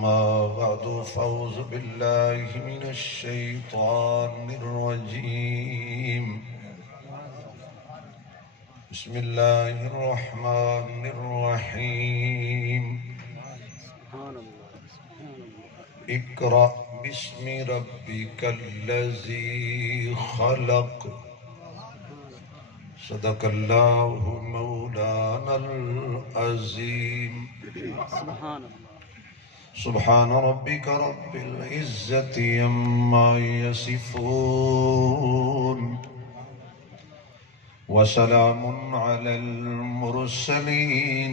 أما بعد فأعوذ بالله من الشيطان الرجيم بسم الله الرحمن الرحيم اقرأ باسم ربك الذي خلق صدق الله مولانا العظيم سبحان ربك رب العزة عما يصفون وسلام على المرسلين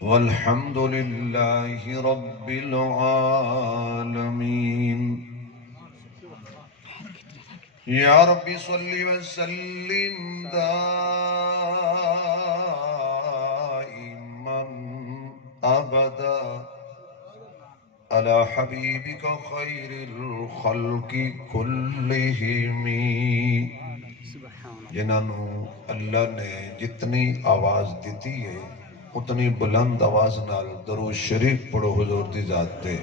والحمد لله رب العالمين یا ربی صلی وسلم دائما ابدا علی حبیبک خیر الخلق کلہم. جنہوں اللہ نے جتنی آواز دیتی ہے اتنی بلند آواز نال درود شریف پڑھو حضور دی ذات تے.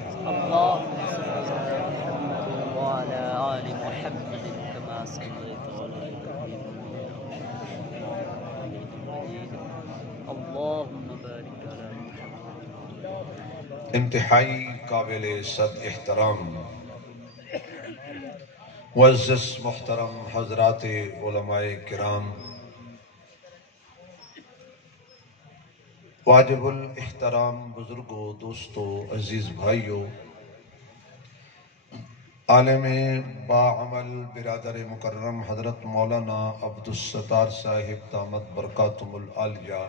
انتہائی قابل صد احترام معزز محترم حضرات علماء کرام، واجب الاحترام بزرگوں، دوستوں، عزیز بھائیوں، عالم باعمل برادر مکرم حضرت مولانا عبدالستار صاحب دامت برکاتہم العالیہ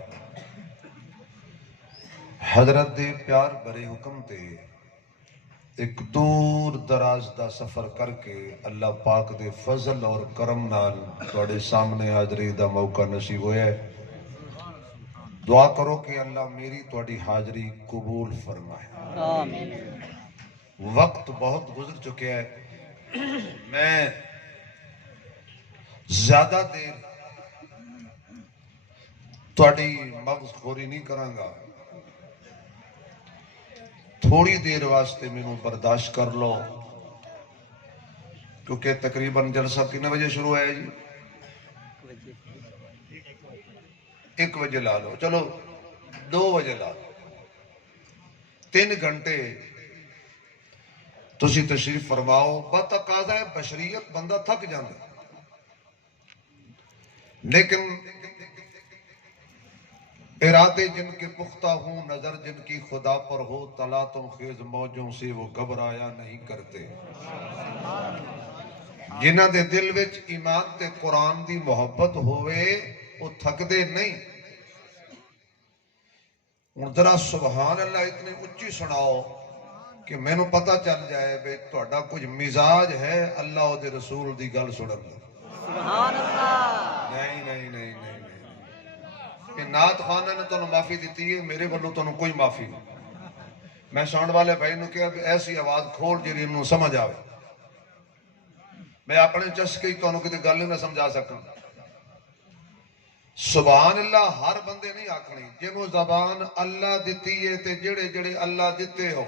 حضرت دے پیار برے حکم تے ایک دور دراز دا سفر کر کے اللہ پاک دے فضل اور کرم نال توڑے سامنے حاضری دا موقع نصیب ہویا ہے. دعا کرو کہ اللہ میری توڑی حاضری قبول فرمائے. آمین. وقت بہت گزر چکے ہے، میں زیادہ دیر توڑی مغز خوری نہیں کرانگا، تھوڑی دیر واسطے میں نوں برداشت کر لو، کیونکہ تقریباً جلسہ کتنے بجے شروع ہے جی؟ 1 بجے لا لو، چلو 2 بجے لا لو، 3 گھنٹے تسی تشریف فرماؤ. بتقاضۂ بشریت بندہ تھک جاندے، لیکن ارادے جن کے پختہ ہوں، نظر جن کی خدا پر ہو، طلعتوں خیز موجوں سے وہ گھبرایا نہیں کرتے. جنہاں دے دل وچ ایمان تے قرآن دی محبت ہوئے وہ تھک دے نہیں. ذرا سبحان اللہ اتنی اچھی سناؤ کہ میں نو پتہ چل جائے بے توڑا کچھ مزاج ہے اللہ و دے رسول دی گل سنن. سبحان اللہ. نہیں نہیں نہیں نہیں کہ نعت خانہ نے تو معافی دیتی ہے، میرے بلوں تو کوئی معافی نہیں. میں ساؤنڈ والے بھائی نے کہا ایسی آواز کھول جی انہوں سمجھ آوے. میں اپنے چسکے ہی تو انہوں کتے گل نہ سمجھا سکوں. سبحان اللہ ہر بندے نہیں آکھنی، جنہوں زبان اللہ دیتی ہے تے جڑے جڑے اللہ دیتے ہو.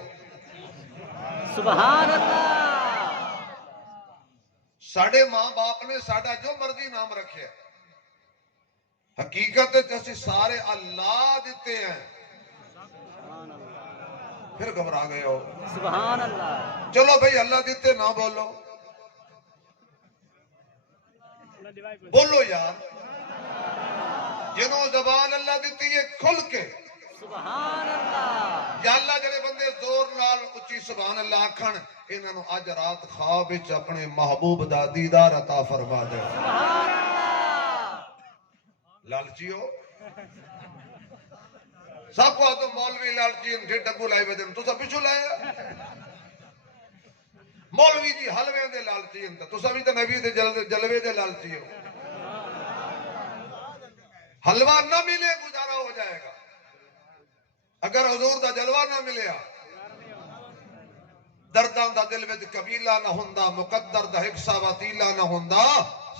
سبحان اللہ. ساڑھے ماں باپ نے ساڑھا جو مرضی نام رکھے، حقیقت ہے جیسے سارے اللہ دیتے ہیں. پھر گھبرا گئے ہو. سبحان اللہ. چلو بھئی اللہ دیتے نہ بولو، بولو یار. جنہوں زبان اللہ دیتی ہے کھل کے سبحان اللہ. یا اللہ جڑے بندے زور نال اچھی سبحان اللہ آکھن، انہاں نو اج رات خواب وچ اپنے محبوب دا دیدار عطا فرما دے. سبحان اللہ. لالچیو سب کو تو مولوی لالچی ان کے ڈگو لائے بدن تو سب پچھو لائے. مولوی جی حلوے دے لالچی ان تو سبھی تو نبی دے جلوے دے لالچی ہو. حلوہ نہ ملے گزارا ہو جائے گا، اگر حضور دا جلوہ نہ ملیا درداں دا دل وچ قبیلہ نہ ہوندا، مقدر دا حقصہ وطیلہ نہ ہوندا،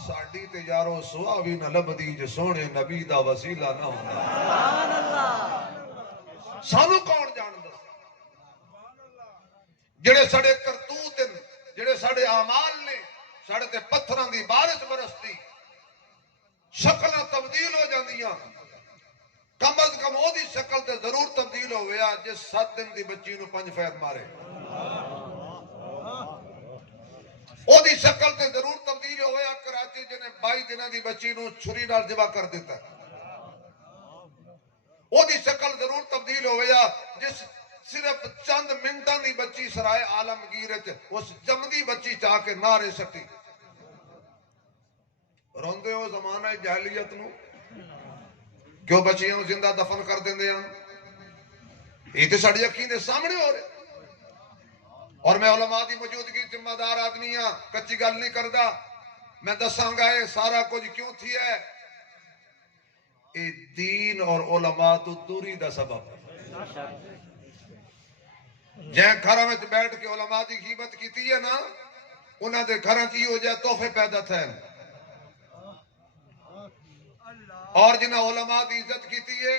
ساڑی تے یارو سوا بھی نہ لبدی جو سونے نبی دا وسیلہ نہ ہوندا. سبحان اللہ. سانو کون جان دو؟ جڑے ساڑے کرتوت ہیں، جڑے ساڑے اعمال نے، ساڑے تے پتھراں دی بارش برستی، شکلاں تبدیل ہو جاندیاں، کم از کم او دی شکل تے ضرور تبدیل ہویا جس 7 دن دی بچی نو 5 فیر مارے، او دی شکل تے ضرور تبدیل ہویا کراچی جنہیں 22 دنوں دی بچی نو چھری نال ذبح کر دیتا، او دی شکل ضرور تبدیل ہویا جس صرف چند منٹاں دی بچی سرائے عالمگیر اس جمدی بچی چاہ کے نہ رہ سکتی۔ روندے ہو زمانہ جاہلیت نو کیوں بچیاں زندہ دفن کر دیندے ہیں؟ یہ تو ساڑی یقین دے سامنے ہو رہے، اور میں علماء دی موجودگی ذمہ دار آدمی ہاں، کچی گل نہیں کردا، میں دساں گا یہ سارا کچھ کیوں تھی ہے، یہ دین اور علماء تو دوری دا سبب ہے۔ جہاں گھراں وچ بیٹھ کے علماء دی غیبت کیتی ہے نا، انہاں دے گھراں چ ہو جائے تحفے پیدا تھے، اور جنہاں علماء دی عزت کیتی ہے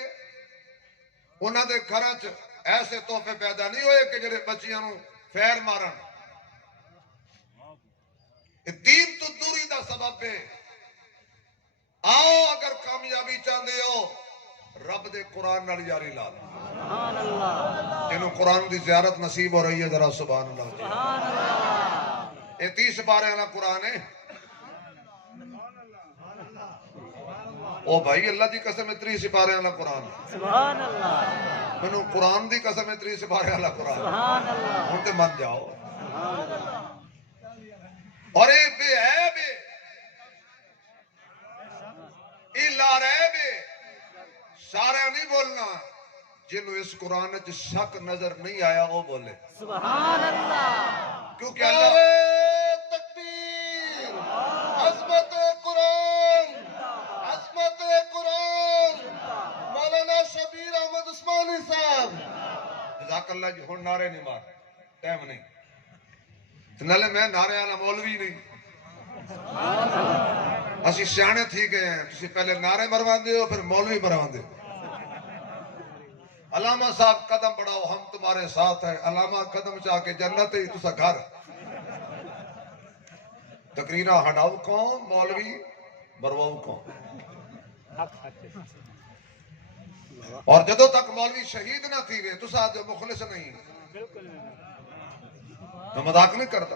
انہاں دے گھراں چ ایسے تحفے پیدا نہیں ہوئے کہ جڑے بچیاں نو فیر مارن۔ دین تو دوری دا سبب ہے۔ آؤ اگر کامیابی چاہتے ہو رب دے قرآن نال یاری لا لو۔ سبحان اللہ، جنہوں قرآن دی زیارت نصیب ہو رہی ہے ذرا سبحان اللہ۔ سبحان اللہ، یہ 30 پارے والا قرآن ہے۔ او بھائی اللہ دی قسم 30 سپارے والا قرآن ہے۔ سبحان اللہ، منو قرآن دی قسم 30 سپارے والا قرآن ہے۔ سبحان اللہ، ہن تے من جاؤ۔ سبحان اللہ، اور اے بے عیب ہے، اے لا ریب ہے، سارا نہیں بولنا، جنہوں اس قرآن وچ شک نظر نہیں آیا وہ بولے سبحان اللہ، کیونکہ اللہ تکبیر، عظمت قرآن، عظمت قرآن، مولانا شبیر احمد عثمانی صاحب جزاک اللہ جی۔ ہن نعرے نہیں مار، ٹائم نہیں، نالے میں نعرے والا مولوی نہیں، اسی سیانے تھی گئے ہیں، تسی پہلے نعرے مروا دے ہو پھر مولوی مروا دے۔ علامہ صاحب قدم بڑھاؤ ہم تمہارے ساتھ ہیں، علامہ قدم چاہ کے جنت ہی تسا گھر، تقریرہ ہٹاؤ کون، مولوی برواؤ کون۔ اور جدو تک مولوی شہید نہ تھی وے تسا جو مخلص نہیں، میں مذاق نہیں کرتا،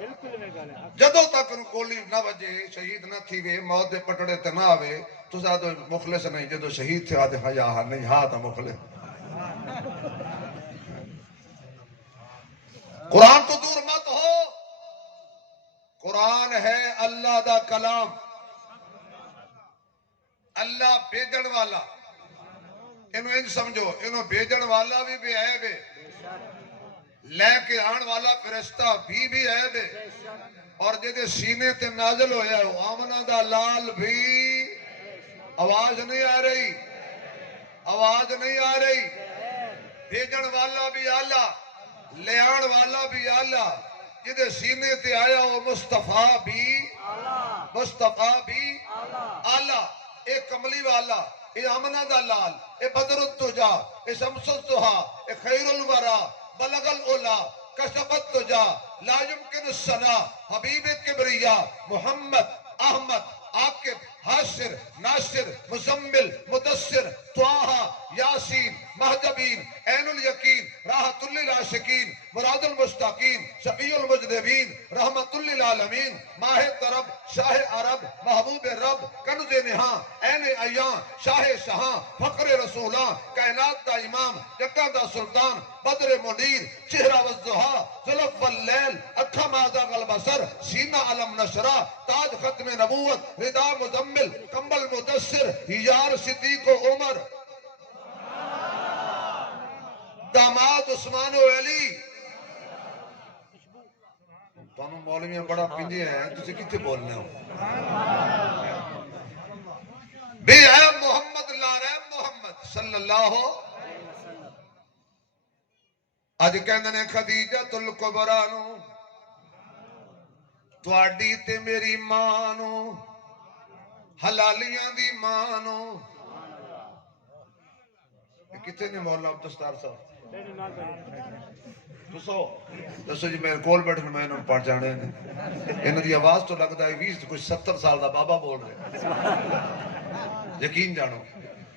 جدو تک گولی نہ بجے شہید نہ تھی وے موت دے پٹڑے تے نہ آوے تسا جو مخلص نہیں، جدو شہید تھے آدھے ہاں یا نہیں ہاں تا مخلص۔ قرآن تو دور مت ہو، قرآن ہے اللہ دا کلام، اللہ بھیجن والا، انہوں انج سمجھو انہوں بھیجن والا بھی بے عیب ہے، لے کے آن والا فرشتہ بھی عیب ہے، اور جدے سینے تے نازل ہویا ہے آمنہ دا لال بھی آواز نہیں آ رہی، آواز نہیں آ رہی، بھیجن والا بھی آلہ، لے آن والا بھی آلہ، جدے سینے تے آیا وہ مصطفیٰ بھی آلہ، اے کملی والا، اے آمنہ دا لال، اے بدر التجا، اے شمس الضحا، اے خیر الورا، بلغ العلا، کشف التجا، لا يمکن الثنا، حبیب کبریا، محمد، احمد، عاقب، حاشر، ناصر، مزمل، مدثر، طٰہٰ، یاسین، مہجبین، عین الیقین، راحت للعاشقین، مراد المشتاقین، شفیع المجذبین، رحمت للعالمین، ماہ طرب، شاہ عرب، محبوب رب، کنز نہاں، عین عیاں، شاہ شہاں، فخر رسولاں، کائنات دا امام، جگہ دا سلطان، بدر منیر، چہرہ والضحا، ظلف واللیل، اکھا مازاغ البصر، سینہ علم نشرہ، تاج ختم نبوت، ردا مزمل، کمبل مدثر، یار صدیق و عمر، داماد عثمان و علی۔ تانوں مولویاں بڑا پنجے ہیں، تسی کتے بولنے ہو؟ بے عیب محمد لا ریب محمد صلی اللہ اج کہندے نے خدیجۃ الکبریٰ نو تواڈی تے میری ماں نو حلالیاں دی ماں نو، کتنے نے مولانا عبدالستار صاحب ਦੱਸੋ ਜੀ ਮੇਰੇ ਕੋਲ ਬੈਠਣ ਮੈਂ ਇਹਨਾਂ ਨੂੰ ਪਛਾਣਿਆ ਨਹੀਂ ਇਹਨਾਂ ਦੀ ਆਵਾਜ਼ ਤੋਂ ਲੱਗਦਾ ਹੈ 20 ਕੁਝ 70 ਸਾਲ ਦਾ ਬਾਬਾ ਬੋਲ ਰਿਹਾ ਯਕੀਨ ਜਾਣੋ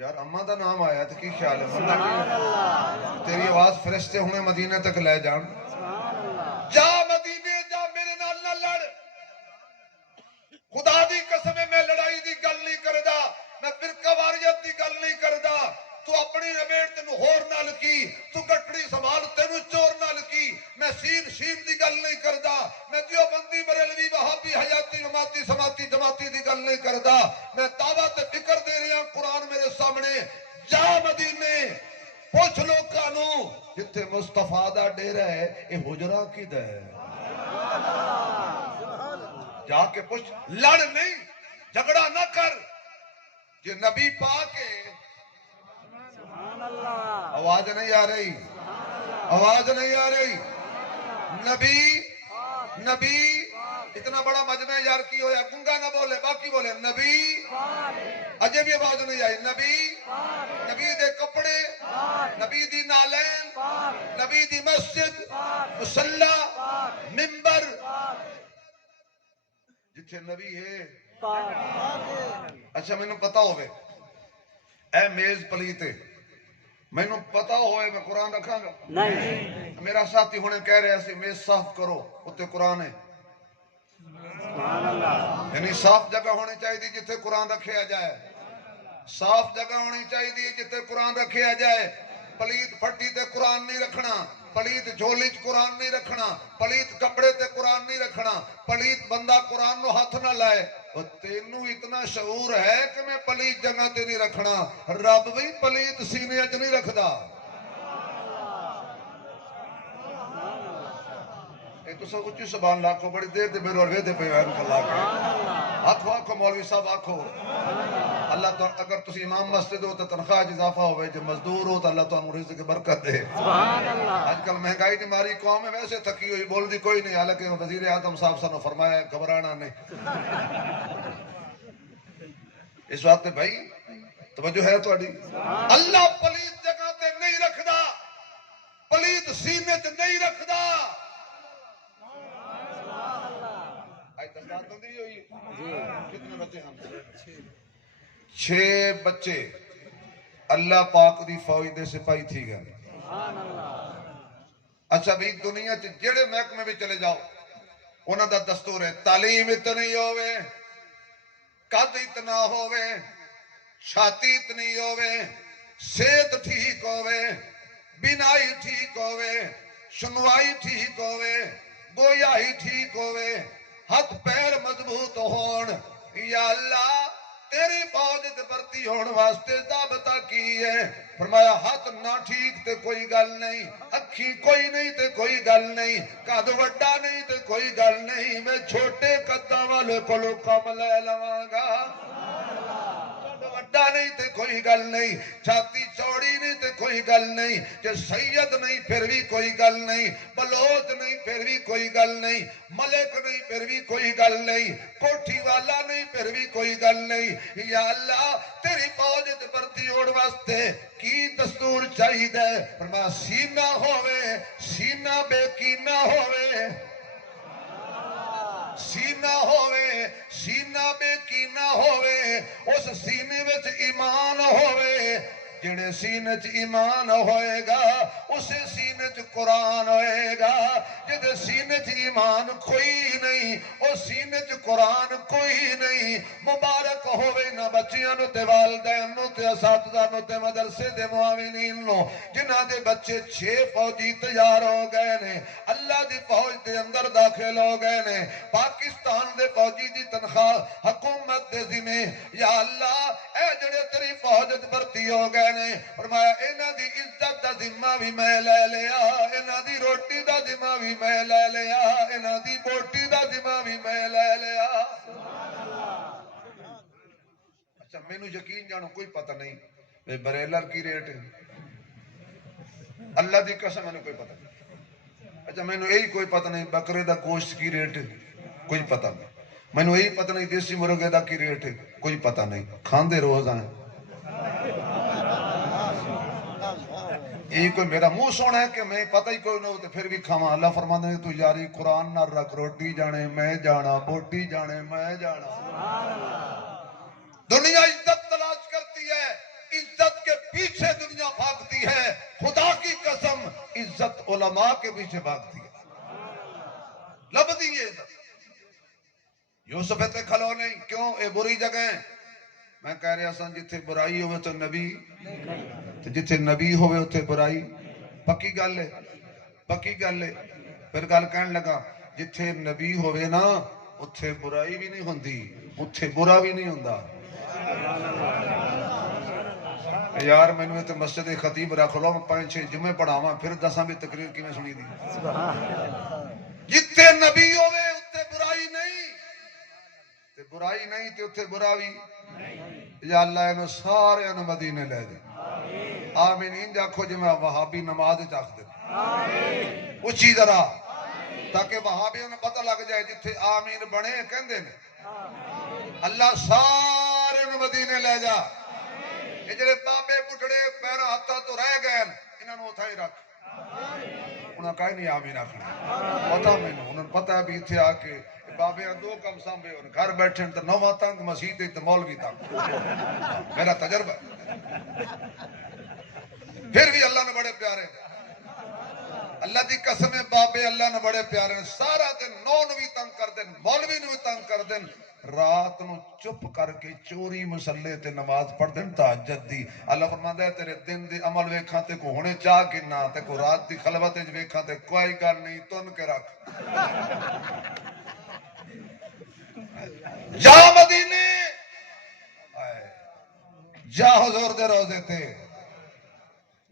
یار اما دا نام آیا تو کی خیال ہے بندہ سبحان اللہ تیری آواز فرشتے ہونے مدینے تک لے جان سبحان اللہ جا مدینے جا میرے نال نہ لڑ خدا دی قسم ہے میں لڑائی دی گل نہیں کردا میں فرقہ واریت دی گل نہیں کردا تو اپنی نبیڑ تینوں ہور نال کی تو گٹڑی سنبھال تینوں چور نال کی میں سین شین دی گل نہیں کردا میں دیوبندی بریلوی وہابی حیاتی اماتی سماتی جماعتی دی گل نہیں کردا میں دعوت فکر دے رہا قرآن میرے سامنے جا مدینے پوچھ لوکاں نوں جتھے مصطفیٰ دا ڈیرا ہے اے حجرا کدا ہے جا کے پوچھ لڑ نہیں جھگڑا نہ کر یہ نبی پاک ہے سبحان اللہ آواز نہیں آ رہی آواز نہیں آ رہی نبی اتنا بڑا مجمع یار کی ہویا گنگا نہ بولے باقی بولے نبی اجے بھی آواز نہیں آئی نبی دے کپڑے نبی دی نالین نبی دی مسجد مصلی منبر جتھے نبی ہے اچھا مینوں پتا ہوئے اے میز پلیتے مینوں پتا ہوئے میں قرآن رکھاں گا نہیں میرا ساتھی ہونے کہہ رہے ہیں میز صاف کرو اتے قرآن ہے سبحان اللہ یعنی صاف جگہ ہونی چاہیے جتھے قرآن رکھیا جائے صاف جگہ ہونی چاہیے جتھے قرآن رکھیا جائے پلیت پھٹی تے قرآن نہیں رکھنا پلیت جھولی چ قرآن نہیں رکھنا پلیت کپڑے تے قرآن نہیں رکھنا پلیت بندہ قرآن نو ہاتھ نہ لائے اور تینوں اتنا شعور ہے کہ میں پلیت جگہ تے نہیں رکھنا رب بھی پلیت سینے اچ نہیں رکھدا تو سب اچھی سبحان اللہ کو بڑی دیر دے میرے اور ویدے پہ اللہ کے آکھو مولوی صاحب آکھو اللہ تو اگر تسی امام مسجد ہو تو تنخواہ اضافہ ہوئے جو مزدور ہو تو اللہ تو ہم رزق برکت دے سبحان اللہ آج کل مہنگائی دی ماری قوم ہے ویسے تھکی ہوئی بول دی کوئی نہیں حالانکہ وزیر اعظم صاحب نے فرمایا گھبرانا نہیں اس وقت بھائی توجہ ہے تہاڈی اللہ پلیت جگہ تے نہیں رکھدا پلیت سینے تے نہیں رکھدا کتنے بچے ہم 6 بچے اللہ پاک دی فوج دے سپاہی تھی گئے سبحان اللہ اچھا بھی دنیا جڑے محکمے بھی چلے جاؤ انہاں دا دستور ہے تعلیم اتنی ہوئے قد اتنا ہوئے چھاتی اتنی ہوئے صحت ٹھیک ہوئے بینائی ٹھیک ہوئے سنوائی ٹھیک ہوئے گویائی ٹھیک ہوئے ہاتھ پیر مضبوط ہون یا اللہ تیری فوج تے بھرتی ہون واسطے ضابطہ کی ہے فرمایا ہاتھ نہ ٹھیک تے کوئی گل نہیں اکھی کوئی نہیں تے کوئی گل نہیں قد وڈا نہیں تے کوئی گل نہیں میں چھوٹے قداں والے کولوں کم لے لواں گا وڈا نہیں تے کوئی گل نہیں چھاتی چوڑی نہیں تے کوئی گل نہیں کہ سید نہیں پھر بھی کوئی گل نہیں بلوچ نہیں پھر بھی کوئی گل نہیں ملک نہیں پھر بھی کوئی گل نہیں کوٹھی والا نہیں پھر بھی کوئی گل نہیں یا اللہ تیری فوج تے بھرتی ہوڑ واسطے کی دستور چاہیے فرمایا سینہ ہوئے سینہ بے کینہ ہوئے سینہ ہوئے سینہ بے کینہ ہوئے اس سینے وچ ایمان ہوئے جڑے سینے چ ایمان ہوئے گا اسے سینے چ قرآن ہوئے گا جڑے سینے چ ایمان کوئی نہیں اس سینے چ قرآن کوئی نہیں مبارک ہوئے نہ بچیاں نو تے والدین نو تے اساتذہ نو تے مدرسے دے معاونین نو جنہاں دے بچے 6 فوجی تیار ہو گئے نے اللہ دی فوج دے اندر داخل ہو گئے نے پاکستان دے فوجی دی تنخواہ حکومت دے ذمہ یا اللہ اے جڑے تیری فوج وچ بھرتی ہو گئے نے فرمایا انہاں دی عزت دا ذمہ بھی میں لے لیا انہاں دی روٹی دا ذمہ بھی میں لے لیا انہاں دی بوٹی دا ذمہ بھی میں لے لیا اچھا مینوں یقین جانو کوئی پتہ نہیں بے بریلر کی ریٹ ہے اللہ دی قسم مینوں کوئی پتہ نہیں اچھا مینوں یہی کوئی پتہ نہیں بکرے دا گوشت کی ریٹ ہے کوئی پتہ نہیں مینوں یہی پتہ نہیں دیسی مرغے دا کی ریٹ ہے کوئی پتہ نہیں کھاندے روز ہیں یہ کوئی میرا منہ سونا ہے کہ میں پتہ ہی کوئی نہ ہوتے پھر بھی کھاواں اللہ فرماندے نے تو یاری قرآن نہ رکھ روٹی جانے میں جانا بوٹی جانے میں جانا دنیا عزت تلاش کرتی ہے عزت کے پیچھے دنیا بھاگتی ہے، خدا کی قسم عزت علماء کے پیچھے بھاگتی ہے. لبدی یہ عزت. یوسف تے کھلو نہیں کیوں؟ اے بری جگہ ہے. میں کہہ رہا سن جتھے برائی ہوئے تو نبی تے جتھے نبی ہوئے اتھے برائی. پکی گل ہے، پکی گل ہے. پھر گل کہن لگا جتھے نبی ہوئے نا اتھے برائی بھی نہیں ہوندی، اتھے برا بھی نہیں ہوندا. یار مینوں تے مسجد خطیب رکھ لو، میں 5-6 جمعے پڑھاواں پھر دساں بھی تقریر کیویں سنی دی. جتھے نبی ہوئے اتھے برائی نہیں، تے برائی نہیں تے اتھے برا بھی. یا اللہ انہوں سارے انہوں مدینے لے دے. آمین. انج آکھو جی میں وہابی نماز چاک دے اچھی ذرا، تاکہ وہابی انہوں پتہ لگ جائے جتھے آمین بنے کہندے نے اللہ سارے انہوں مدینے لے جا. یہ جڑے بابے بڑھڑے پیرا ہاتھا تو رہ گئے انہوں نے اتھا ہی رکھ. انہوں کہا نہیں آمین آخنا پتا مینوں. انہوں نے پتا ہے بھی اتھے آ کے بابے دو کم سامبے اور گھر بیٹھے تو نواں تنگ مسیح تے مولوی تنگ. میرا تجربہ ہے. پھر بھی اللہ نے بڑے پیارے ہیں. اللہ دی قسم ہے بابے اللہ نے بڑے پیارے ہیں. سارا دن نو بھی تنگ کر دیں، مولوی نو بھی تنگ کر دیں، رات نو چپ کر کے چوری مسلے تے نماز پڑھ دیں تہجد دی. اللہ فرماندا ہے تیرے دن دی عمل ویکھاں تے کو ہونے چاہ کنا تے کو رات دی خلوت وچ ویکھاں تے کوئی گل نہیں تن کے رکھ. جا مدینے، جا حضور دے روزے تے.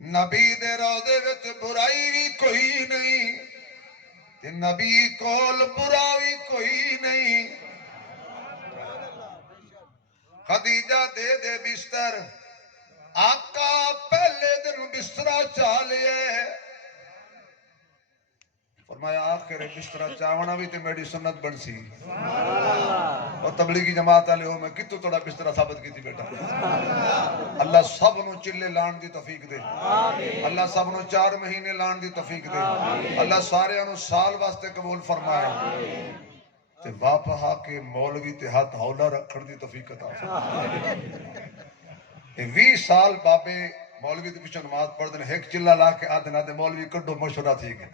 نبی دے روزے وچ برائی بھی کوئی نہیں تے نبی کول برا بھی کوئی نہیں. خدیجہ دے دے بستر، آقا پہلے دن بسترہ چاہ لیا. فرمایا آخر بسترہ چاونا بھی تے میری سنت بن سی. اور تبلیغی جماعت والے ہو میں کتوں توڑا بسترہ ثابت کی تھی بیٹا. اللہ سب نو چلے لان دی توفیق دے. اللہ سب نو 4 مہینے لان دی توفیق دے. اللہ سارے انو سال واسطے قبول فرمائے تے واپہا کے مولوی تے ہاتھ ہولا رکھن دی توفیق عطا فرمائے. 20 سال بابے مولوی دے پیچھے نماز پڑھ دیں، ایک چلا لا کے آدھنا دے مولوی کڈو مشورہ تھی گئے.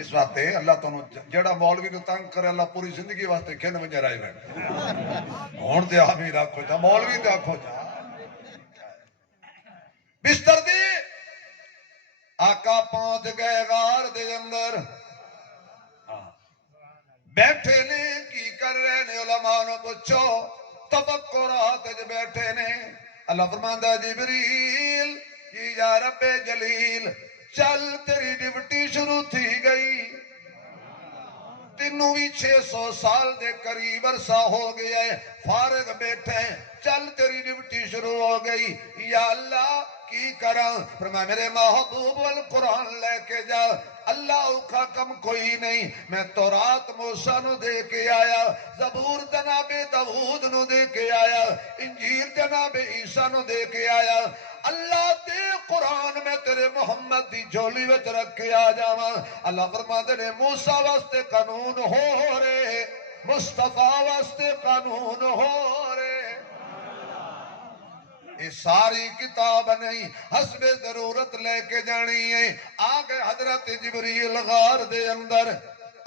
اس واسطے اللہ تو جڑا مولوی نو تنگ کرے اللہ پوری زندگی واسطے کھن ونجے رائے بین. ہون دے آمین رکھو جا، مولوی دے آکھو جا. بستر دے آقا پہنچ گئے غار دے اندر. بیٹھے نے کی کر رہے نے علماء نو پوچھو. تفکرات وچ بیٹھے نے. اللہ فرماندا جبریل یا رب جلیل چل تیری ڈیوٹی شروع تھی گئی. تینوں بھی 600 سال دے قریب عرصہ ہو گیا ہے فارغ بیٹھے، چل تیری ڈیوٹی شروع ہو گئی. یا اللہ کی کراں؟ فرمایا میرے محبوب والقرآن لے کے جا. اللہ اوکھا کم کوئی نہیں. میں تورات موسیٰ نو دے کے آیا، زبور جناب داؤد نو دے کے آیا، انجیل جناب عیسیٰ نو دے کے آیا. اللہ دے قرآن میں تیرے محمد دی جھولی وچ رکھ کے آ جاواں. اللہ فرماندے نے موسیٰ واسطے قانون ہو رہے، مصطفیٰ واسطے قانون ہو رہے. یہ ساری کتاب نہیں، حسب ضرورت لے کے جانی ہے. آگے حضرت جبریل غار دے اندر.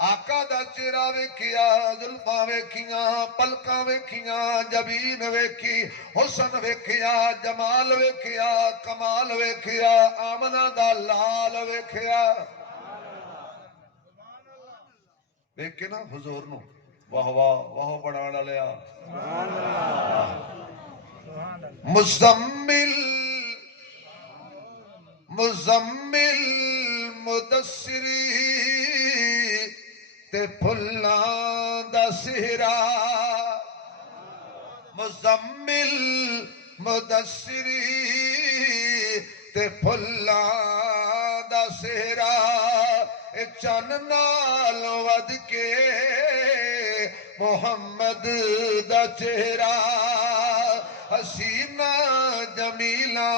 آقا دا چہرہ ویکھیا، زلفاں ویکھیاں، پلکاں ویکھیاں، جبین ویکھی، حسن ویکھیا، جمال ویکھیا، کمال ویکھیا، آمنہ دا لال ویکھیا. دیکھ کے نا حضور نو واہ واہ واہ بڑھانا لیا. مزمل مزمل مدثری تے پھلاں دا سہرا. مزمل مدثری تے پھلاں دا سہرا. چن نال ود کے محمد دا چہرہ. حسینہ جمیلہ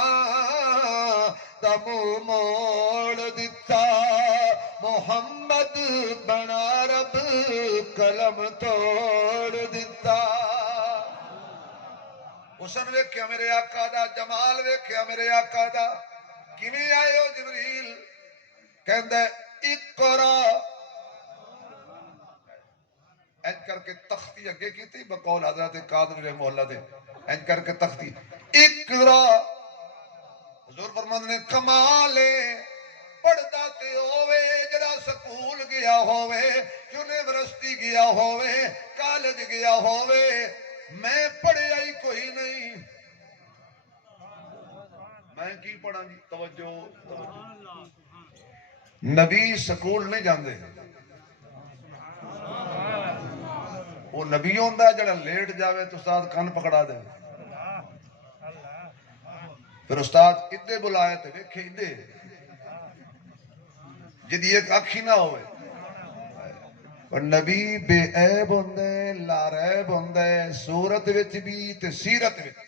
دا منہ موڑ دتا. محمد بنا رب قلم توڑ دتا. حسن ویکھیا میرے آقا دا، جمال ویکھیا میرے آقا دا. کیویں آئے ہو جبریل؟ کہندا ہے اقرا. اینج کر کے تختی اگے کیتی بقول حضرت قادری رحمہ اللہ دے. اینج کر کے تختی اقرا. حضور فرماندے نے کمال ہے پڑھدا تے ہووے جڑا سکول گیا ہووے، یونیورسٹی گیا ہووے، کالج گیا ہووے. میں پڑھیا ہی کوئی نہیں. میں کی پڑھاں گی؟ توجہ. نبی سکول نہیں جاندے. وہ نبی ہوندا ہے جڑا لیٹ جاوے تو استاد کن پکڑا دے. پھر استاد ادے بلائے تے ویکھے ادے جدی ایک اکھی نہ ہوئے. اور نبی بے عیب ہوندے، لا ریب ہوندے، صورت وچ بھی تے سیرت وچ.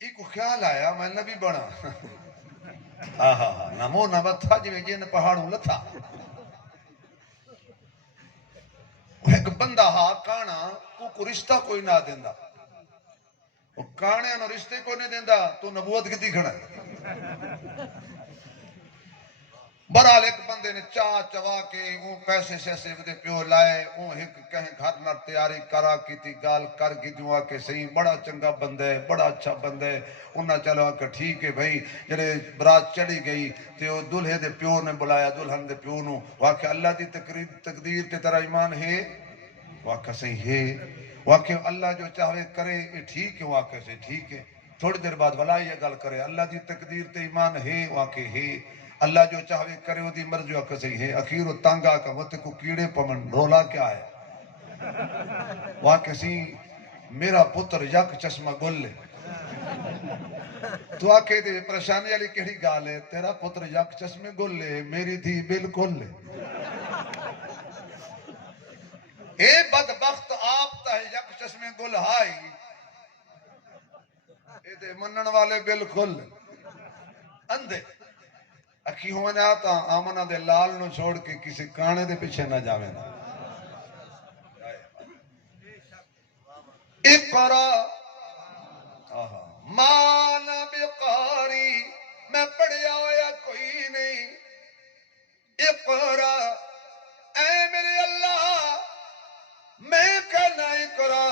ایک خیال آیا میں نبی بنا. آہا نمو نہ متھا جویں جن پہاڑوں لتھا. ایک بندہ ہا کانا کو رشتہ کوئی نہ دیندا. وہ کانے نو رشتے کوئی نہیں دیندا تو نبوت کیتی کھڑا ہے. برحال ایک بندے نے چاہ چوا کے اون پیسے شیسے دے پیو لائے. اون ایک کہیں گھر نہ تیاری کرا کیتی گال کر کی جو آ کے صحیح بڑا چنگا بندہ ہے، بڑا اچھا بندہ ہے. انہاں چلو آ کے ٹھیک ہے بھائی. جڑے برات چڑھی گئی تے او دلہے دے پیو نے بلایا دلہن دے پیو نو. واقع اللہ دی تقدیر تے تیرا ایمان ہے؟ واقع صحیح ہے. واقع اللہ جو چاہے کرے یہ ٹھیک ہے. واقع سے ٹھیک ہے. تھوڑی دیر بعد ولا یہ گل کرے اللہ دی تقدیر تے ایمان ہے؟ واقع ہے. اللہ جو چاہے کرے وہ دی مرضی. واقع صحیح ہے. اخیر و تنگ آ کر وقت کو کیڑے پمن رولا کیا ہے؟ واقع سی میرا پتر یک چشمہ گل ہے. تو آکے دے پریشانی والی کیڑی گال ہے؟ تیرا پتر یک چشمے گل ہے، میری تھی بالکل ہے. اے بدبخت آپ تا یک چشمے گل ہائی اے دے منن والے بالکل اندھے. اکھی ہونے آتا آمنہ دے لال نو چھوڑ کے کسی کانے دے پیچھے نہ جاویں. اقرا مانا بقاری. میں پڑھیا ہویا کوئی نہیں. اقرا اے میرے اللہ میں کہنا اقرا.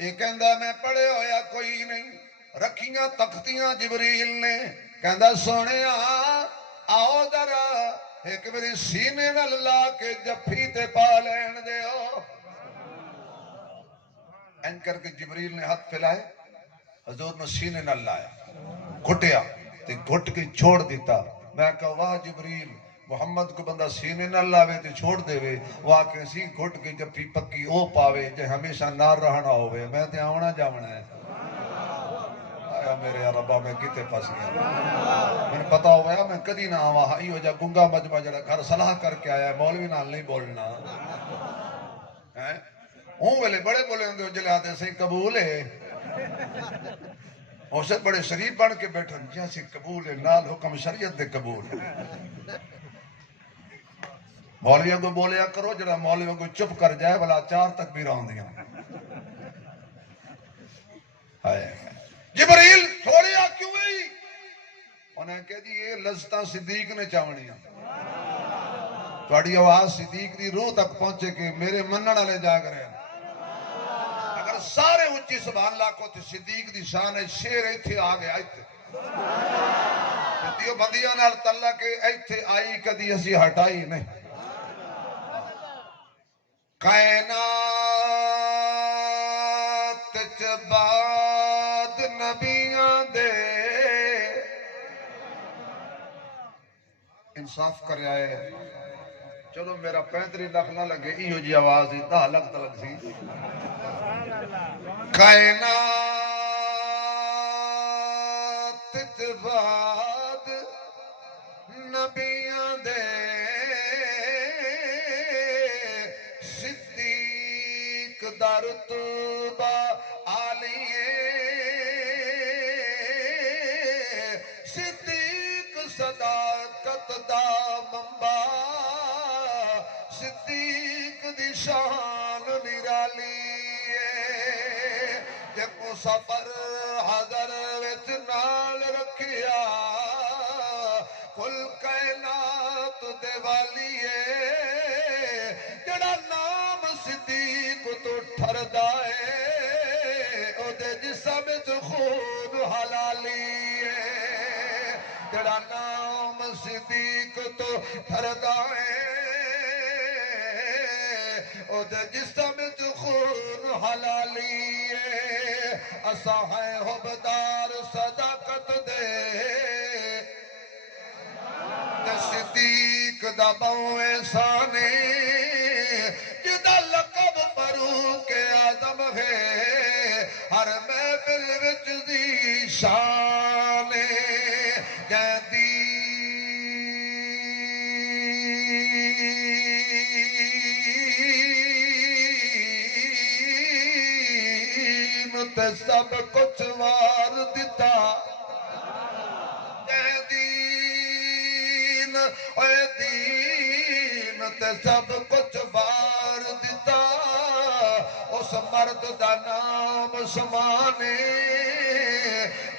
یہ کہندا میں پڑھے ہویا کوئی نہیں. رکھیاں تختیاں جبریل نے. کہندا سونے آؤ ذرا ایک میری سینے نال لا کے جفی تے پا لین دیو. این کر کے جبریل نے ہاتھ پھیلائے حضور نے سینے نال لایا گھٹیا تے گھٹ کے چھوڑ دیتا. میں کہا واہ جبریل محمد کو بندہ سینے نہ لاوے تے چھوڑ دے وے. واقع سی گھٹ کے جفی پکی او پاوے جے ہمیشہ نار رہنا ہوئے. میں تے آونا جاونا ہے. آیا میرے ربا میں کتے پھنس گیا. میں نے پتا ہوا میں کدی نہ آوا. ہائی ہو جا گنگا مجمع جڑا گھر صلاح کر کے آیا مولوی نال نہیں بولنا. ہوں ویلے بڑے بولے ہوں جلے آتے سے قبول ہے. اسے بڑے شریف بن کے بیٹھن جیسے قبول ہے نال حکم شریعت دے قبول ہے. مولویوں کو بولیا کرو جڑا مولویوں کو چپ کر جائے بلا 4 تکبیراں ہوندیاں. جبریل تھوڑیا کیوں ہوئی؟ انہیں کہہ دی یہ لذتاں صدیق نے چاونیاں. تھوڑی آواز صدیق دی روح تک پہنچے کہ میرے منن والے جاگ رہے ہیں. اگر سارے اونچی سبحان اللہ کو تے صدیق دی شان ہے. شیر ایتھے آ گیا ایتھے دیو بندیاں نال تلا کے ایتھے آئی کدی اسی ہٹائی نہیں. کائنات چ بعد نبیاں دے انصاف کر آئے. چلو میرا 35 لاکھ نہ لگے ایو جی آواز 10 لاکھ تک سی. کائنات چ بعد نبیاں دے صدیق دا رتبہ عالیے. صدیق صداقت دا منبع. صدیق دی شان نرالی ہے. سفر حضر وچ نال رکھیا کل کائنات دے والیے جڑا نام صدیق تو ٹھردا اے او دے جسم وچ خون حلالی اے جڑا نام صدیق تو ٹھردا اے او دے جسم وچ خون حلالی اے اساں ہے حبدار صداقت دے تے صدیق دا بہو احسانے جدا لقب فاروق اعظم ہے ہر محفل وچ دی شان تے سب کچھ وار دیتا اے دین تے سب کچھ وار دیتا اس مرد دا نام سمانے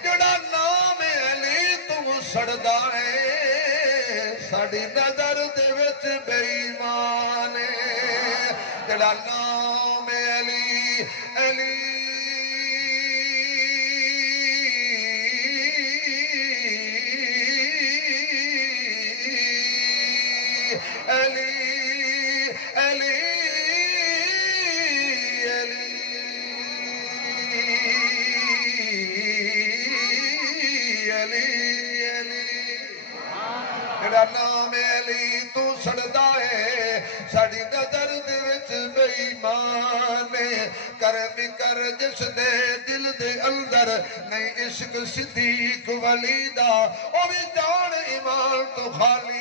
جڑا نام علی تو سڑدا ہے ساڈی نظر دے وچ بے ایمان جڑا نام علی علی نام علی تو سڑدا ہے ساڈی نظر دے وچ بے ایمان کر بھی کر جس دے دل دے اندر نہیں عشق صدیق ولی دا او بھی جان ایمان تو خالی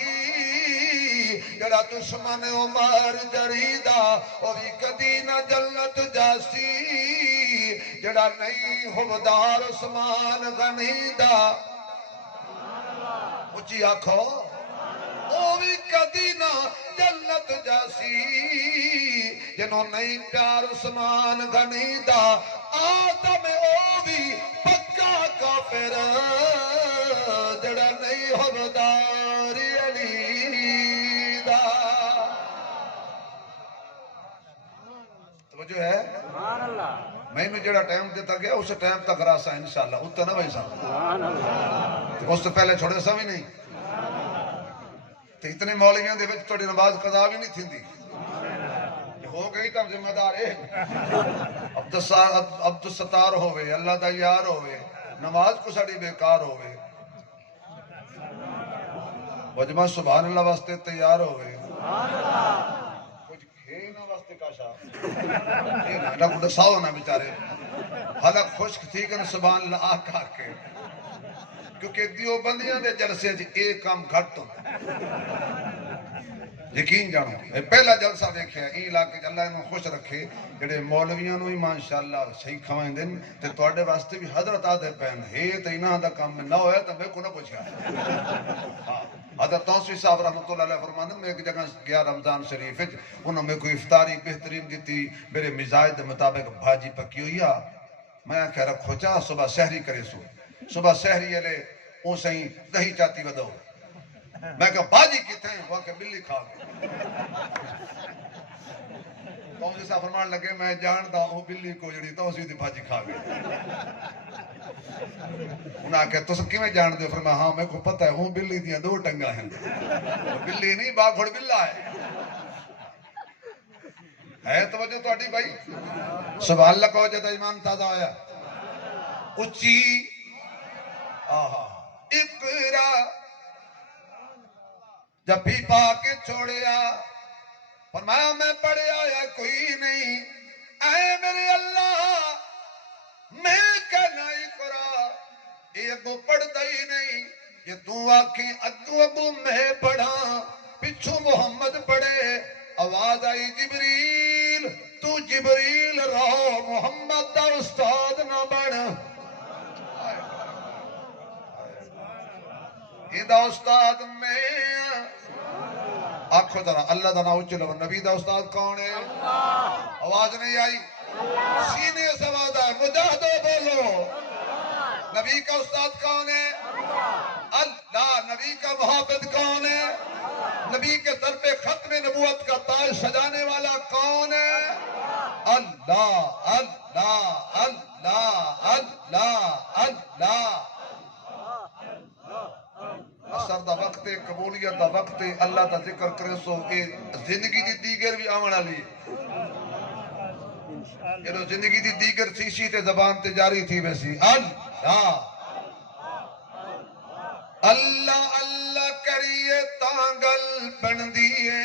جڑا دشمن عمر جریدا او بھی کدی نہ جنت جاسی جڑا نہیں حبدار عثمان غنی دا اچھی آکھو او بھی کدی نہ جنت جاسی جنہوں نہیں پیار عثمان غنی دا آدم او بھی پکا کافر جڑا نہیں حبدار علی دا توجہ ہے سبحان اللہ میں نے جڑا ٹائم دیتا گیا اس ٹائم تک راسا انشاءاللہ اتنا نہ بھائی صاحب سبحان اللہ اس تو پہلے چھوڑے سا بھی نہیں تو اتنے مولویاں دے وچ تھوڑی نماز قضا بھی نہیں تھیندی ہو گئی تو ذمہ دار ہے عبد الستار ہوئے اللہ دا یار ہوئے نماز کو ساڑی بیکار ہوئے وجمہ سبحان اللہ واسطے تیار ہوئے کچھ کھے نہ واسطے کاشا نہ کچھ ساؤ نہ بیچارے حلق خشک تھی کہ سبحان اللہ آکھ کے کیونکہ دیو بندیاں دے جلسے جی ایک کام گھٹ ہوں یقین جانو پہلا جلسہ دیکھے این علاقے اللہ انہوں خوش رکھے جڑے مولویاں نو ہی ماشاءاللہ صحیح کھوائیں دن تے توڑے واسطے بھی حضرت آدھے پہن ہے تے انہاں دا کام میں نہ ہویا تو میں کو نہ پوچھا حضرت توسوی صاحب رحمت اللہ علیہ فرمانے میں ایک جگہ گیا رمضان شریف انہوں میں کوئی افطاری بہترین دیتی میرے مزاج دے مطابق بھاجی پکی ہوئی میں کہہ رکھو چاہ صبح سحری کرے سو صبح سحری علیہ اون سہیں دہی چاہتی ودو میں کہا باجی کتے ہیں وہ کہ بلی کھا گئے تو جیسا فرمان لگے میں جانتا ہوں بلی کو جڑی تو اسی دی باجی کھا گئے انہاں کہ تو سکی میں جان دے فرمایا ہاں میں کو پتہ ہے ہوں بلی دیاں دو ٹنگا ہیں بلی نہیں باگھڑ بلا ہے توجہ تو اٹھی بھائی سبحان اللہ کو وجہ ایمان تازہ آیا اچھی آہا اقرا جب بھی پا کے چھوڑیا فرمایا میں پڑھیا یا کوئی نہیں اے میرے اللہ میں کہنا اقرا یہ ابو پڑھتا ہی نہیں یہ تو آنکھیں ابو میں پڑھا پچھو محمد پڑھے آواز آئی جبریل تو جبریل رہو محمد دا استاد نہ بڑھ دا استاد میں آنکھو ذرا اللہ دا نام چلو نبی دا استاد کون ہے آواز نہیں آئی سینے سے آواز ہے مجاہدو بول بولو نبی کا استاد کون ہے؟ اللہ. نبی کا محافظ کون ہے؟ نبی کے سر پہ ختم نبوت کا تاج سجانے والا کون ہے؟ اللہ اللہ اللہ اللہ اللہ. اثر دا وقت ہے، قبولیت دا وقت ہے، اللہ دا ذکر کرے سو کہ زندگی دی دیگر بھی آمن والی. جدو زندگی دی دیگر سیشی تے زبان تے جاری تھی ویسی. اللہ اللہ اللہ کریے تانگل بن دیئے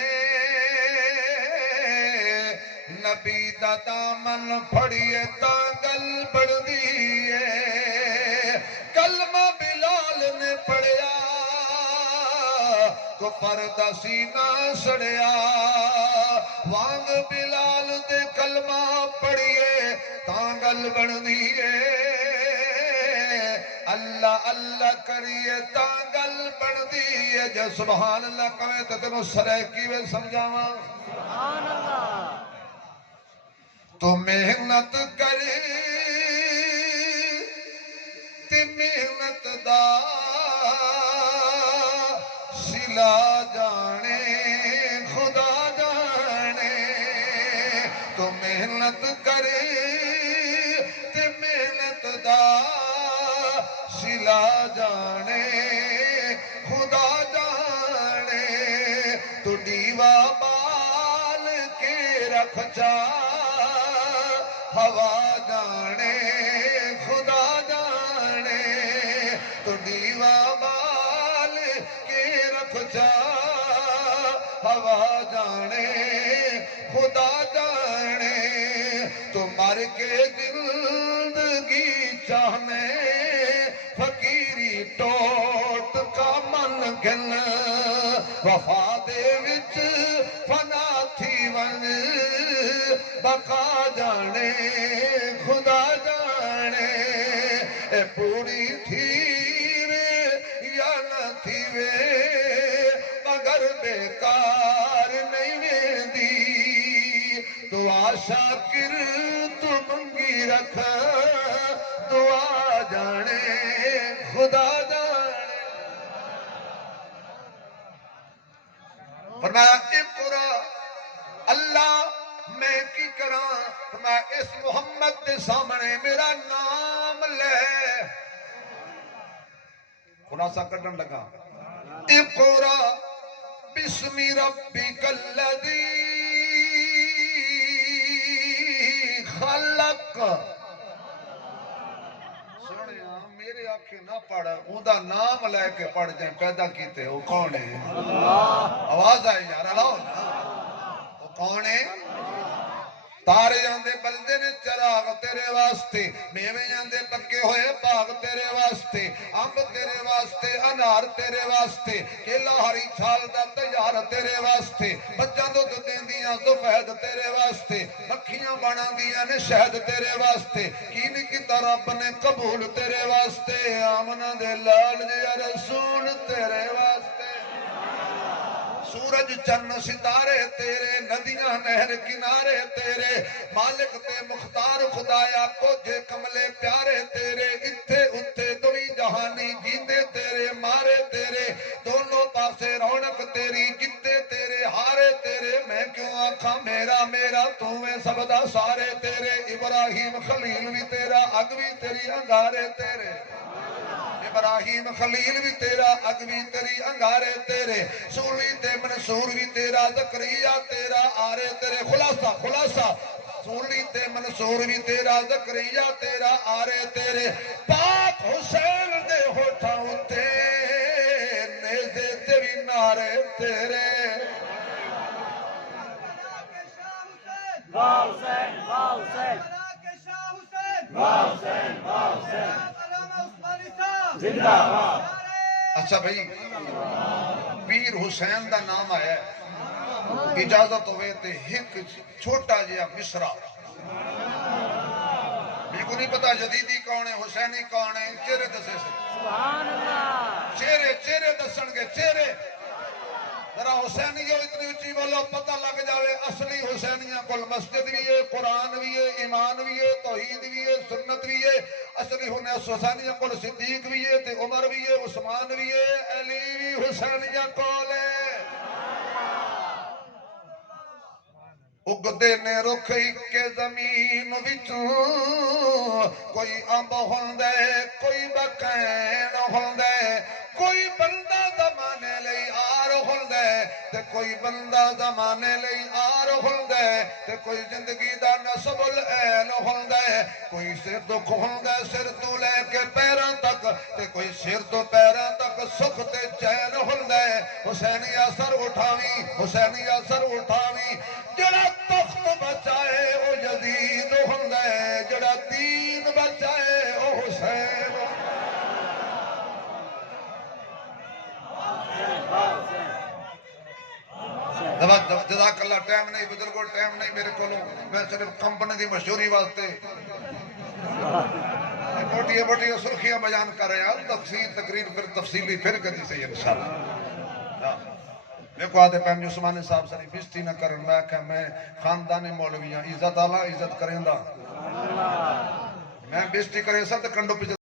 نبی دا دامن پھڑیے تانگل بن دیئے. کلمہ بلال نے پڑھیا کفر دا سینہ سڑیا. وانگ بلال دے کلمہ پڑھیے تانگل بن دیئے. اللہ اللہ کریے تانگل بن دیئے. جو سبحان اللہ کہے تو تینوں سریکی میں سمجھاواں. سبحان اللہ. تو محنت کری تے محنت دا سلا جانے خدا جانے. تو محنت کری تے محنت دا سلا جانے خدا جانے. تو دیوا بال کے رکھ جا ہوا جانے خدا جانے. تو دیوا بال کے رکھ جا ہوا جانے خدا جانے. تو مر کے زندگی چاہنے فقیری ٹوٹ کا من گن وفا دے وچ فنا تھی ون بقا جانے خدا جانے. اے پوری تھی وے یا نہ تھی وے مگر بیکار نہیں ویندی. دعا شاکر تو منگی رکھ دعا جانے خدا جانے. فرمایا اقرا اللہ میں کی کراں. فرمایا اس محمد دے سامنے میرا نام لے. خلاصہ کرنے لگا اقرا بسم ربک الذی خلق. میرے آنکھیں نہ پڑھ اون دا نام لے کے پڑھ جائیں پیدا کیتے. وہ کون ہے؟ آواز آئی یار ہلاؤ نا. وہ کون ہے؟ تارے جاندے بلدے نے چراغ تیرے واسطے، میوے جاندے پکے ہوئے باغ تیرے واسطے، امب تیرے واسطے، انار تیرے واسطے، کیلا ہری چھال دا تیار تیرے واسطے، بچاں دودھ دیندیاں سفید تیرے واسطے، مکھیاں بنا دیاں نے شہد تیرے واسطے، کین کی رب نے قبول تیرے واسطے، آمنہ دے لال جیا رسول تیرے واسطے. سورج چن ستارے تیرے، ندیاں نہر کنارے تیرے، مالک تے مختار خدایا کوجے کملے پیارے تیرے، اتھے اتھے دوی جہانی جیندے تیرے، مارے تیرے، دونوں پاسے رونق تیری، جتے تیرے ہارے تیرے. میں کیوں آنکھاں میرا میرا تو میں سب دا سارے تیرے. ابراہیم خلیل بھی تیرا، اگ بھی تیری، انگارے تیرے. ابراہیم خلیل بھی تیرا، اگ بھی تیری، انگارے تیرے. سوری تے منصور بھی تیرا، زکریا تیرا، آرے تیرے. خلاصہ خلاصہ سوری تے منصور بھی تیرا، زکریا تیرا، آرے تیرے. پاک حسین دے ہوٹھاں اتے نیزے تے بھی نعرے تیرے. واہ حسین واہ حسین واہ حسین واہ حسین زندہ باد. اچھا بھئی پیر حسین دا نام آیا ہے. اجازت ہوئے تے ایک چھوٹا جیا مصرع. میرے کو نہیں پتا جدیدی کون ہے، حسینی کون ہے. چہرے دسے سے سبحان اللہ. چہرے دسن گے چہرے. ذرا حسینیو اتنی اچھی بولو پتہ لگ جاوے اصلی حسینیاں کل مسجد بھی ہے، قرآن بھی ہے، ایمان بھی ہے، توحید بھی ہے، سنت بھی ہے۔ اصلی حسینیاں کل صدیق بھی ہے تے عمر بھی ہے، عثمان بھی ہے، علی بھی حسینیاں کول ہے۔ اگدے نے رکھ کے زمین وچوں کوئی امب ہوندے کوئی بکین ہوندے کوئی بندہ زمانے لئی آر ہوندے تے کوئی بندہ زمانے لئی آر ہوندے تے کوئی زندگی دا نصب العین ہوندے کوئی سر دکھ ہوندے سر تو لے کے پیراں تک تے کوئی سر تو پیراں تک سکھ تے چین ہوندے حسینی اثر اٹھاویں حسینی اثر اٹھاویں جڑا تخت بچائے او یزید ہوندہ ہے جڑا دین بچائے او حسین جزاک اللہ ٹائم نہیں بزرگوں ٹائم نہیں میرے کو میں صرف کمپنی دی مشہوری واسطے موٹی موٹی سرخیاں بیان کر رہے ہیں تفصیل تقریر پھر تفصیلی پھر کدی سے انشاءاللہ دیکھو آدھے پہن عثمانی صاحب ساری بستی نہ کرن میں کہ میں خاندانی مولویاں عزت آلہ عزت کریں دا میں بستی کریں سا تو کنڈو پہ